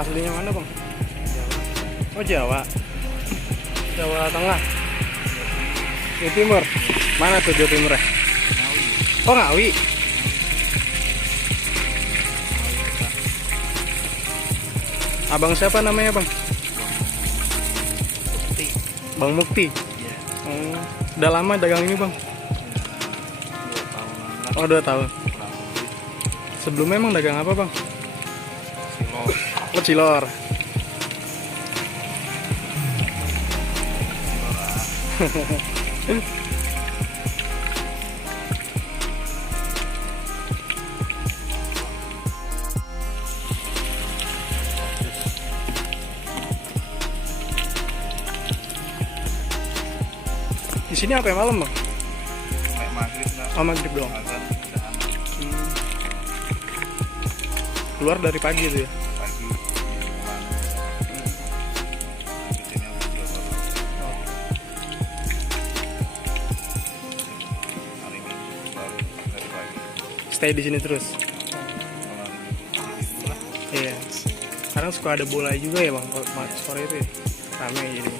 Aslinya mana bang? Oh Jawa. Jawa Tengah. Jawa Timur. Mana tuh Jawa Timur ya? Oh Ngawi. Abang siapa namanya bang? Mukti. Bang Mukti. Iya. Oh, udah lama dagang ini bang? 2 tahunan. Oh 2 tahun. Kurang lebih. Sebelumnya emang dagang apa bang? Silo. Oh cilor. Di sini apa malam bang? Kayak maghrib lah. Oh maghrib doang. Azan udahan Keluar dari pagi itu ya? pagi pulang. Lanjutin yang video baru. Hari Minggu baru dari pagi. Stay di sini terus? Kalau hari Minggu lah. Iya. Kadang suka ada bola juga ya bang, sore itu ya? Rame jadi.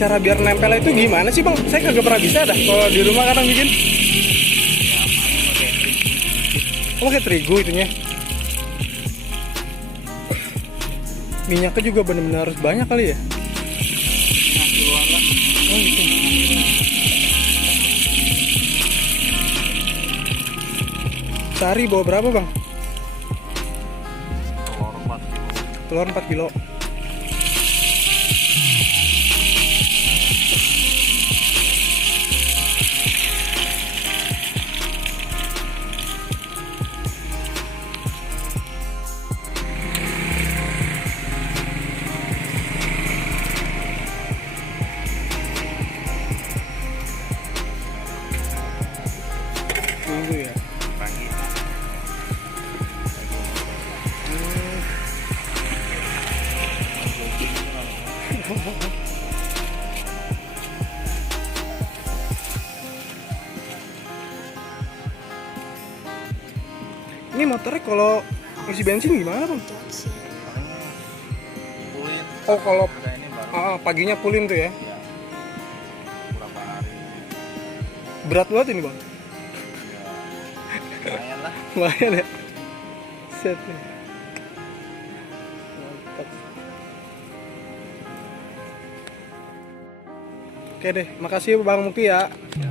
Cara biar nempel itu gimana sih bang? Saya kagak pernah bisa dah. Kalau di rumah kadang bikin. Oh kayak terigu itunya. Minyaknya juga benar-benar harus banyak kali ya? Nah, keluar lah. Oh gitu. Sehari bawa berapa bang? Telur 4 kilo. Telur 4 kilo. Tunggu ya. Pagi. Ini motornya kalau isi bensin gimana bang? Pulin. Oh kalau Ada ini baru. paginya pulin tuh ya? Ya. Berapa hari? Berat banget ini bang. Ya. Lumayan lah. Lumayan ya. Set nih. Mantap. Oke deh, makasih Bang Muki ya. Ya.